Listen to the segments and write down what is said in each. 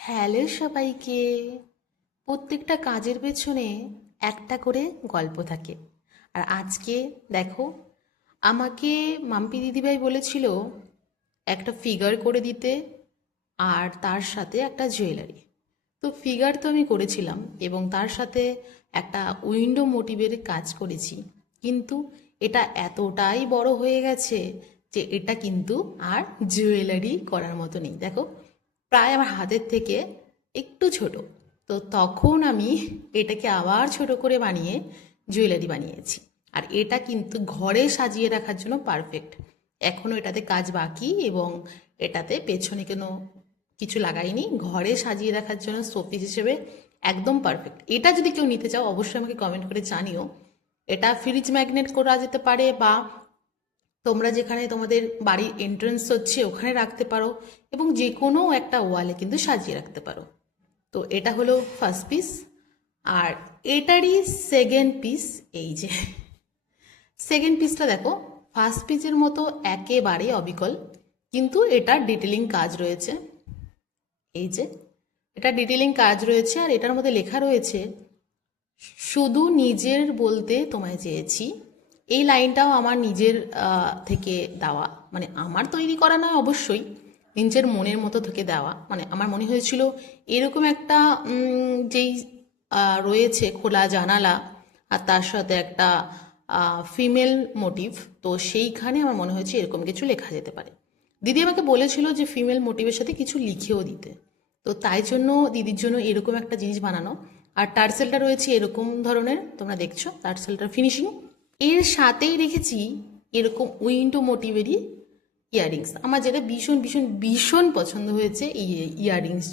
Hello সবাইকে। প্রত্যেকটা কাজের পেছনে একটা করে গল্প থাকে। আর আজকে দেখো, আমাকে মাম্পি দিদিভাই বলেছিল একটা ফিগার করে দিতে, আর তার সাথে একটা জুয়েলারি। তো ফিগার তো আমি করেছিলাম এবং তার সাথে একটা উইন্ডো মোটিভের কাজ করেছি, কিন্তু এটা এতটাই বড় হয়ে গেছে যে এটা কিন্তু আর জুয়েলারি করার মতো নেই। দেখো, প্রায় আমার হাতের থেকে একটু ছোট। তো তখন আমি এটাকে আবার ছোট করে বানিয়ে জুয়েলারি বানিয়েছি। আর এটা কিন্তু ঘরে সাজিয়ে রাখার জন্য পারফেক্ট। এখনও এটাতে কাজ বাকি এবং এটাতে পেছনে কোনো কিছু লাগাইনি, ঘরে সাজিয়ে রাখার জন্য শোপিস হিসেবে একদম পারফেক্ট। এটা যদি কেউ নিতে চাও অবশ্যই আমাকে কমেন্ট করে জানিও। এটা ফ্রিজ ম্যাগনেট করা যেতে পারে, বা তোমরা যেখানে তোমাদের বাড়ির এন্ট্রান্স হচ্ছে ওখানে রাখতে পারো, এবং যে কোনো একটা ওয়ালে কিন্তু সাজিয়ে রাখতে পারো। তো এটা হলো ফার্স্ট পিস, আর এটারই সেকেন্ড পিস। এই যে সেকেন্ড পিসটা দেখো, ফার্স্ট পিসের মতো একেবারে অবিকল, কিন্তু এটা ডিটেলিং কাজ রয়েছে। এই যে এটা ডিটেলিং কাজ রয়েছে, আর এটার মধ্যে লেখা রয়েছে, শুধু নিজের বলতে তোমায় চেয়েছি। এই লাইনটাও আমার নিজের থেকে দেওয়া, মানে আমার তৈরি করা নয় অবশ্যই, নিজের মনের মতো থেকে দেওয়া। মানে আমার মনে হয়েছিল এরকম একটা যেই রয়েছে খোলা জানালা, আর তার সাথে একটা ফিমেল মোটিভ, তো সেইখানে আমার মনে হয়েছে এরকম কিছু লেখা যেতে পারে। দিদি আমাকে বলেছিল যে ফিমেল মোটিভের সাথে কিছু লিখেও দিতে, তো তাই জন্য দিদির জন্য এরকম একটা জিনিস বানানো। আর টার্সেলটা রয়েছে এরকম ধরনের, তোমরা দেখছো টার্সেলটার ফিনিশিং। এর সাথেই রেখেছি এরকম উইন্ডো মোটিভেরই ইয়াররিংস, আমার যেটা ভীষণ ভীষণ ভীষণ পছন্দ হয়েছে। এই ইয়াররিংস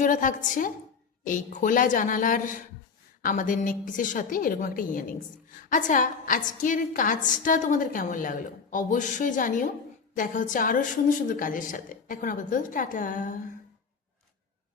জোড়া থাকছে এই খোলা জানালার আমাদের নেক পিসের সাথে এরকম একটা ইয়াররিংস। আচ্ছা, আজকের কাজটা তোমাদের কেমন লাগলো অবশ্যই জানিও। দেখা হচ্ছে আরও সুন্দর সুন্দর কাজের সাথে। এখন আপাতত টাটা।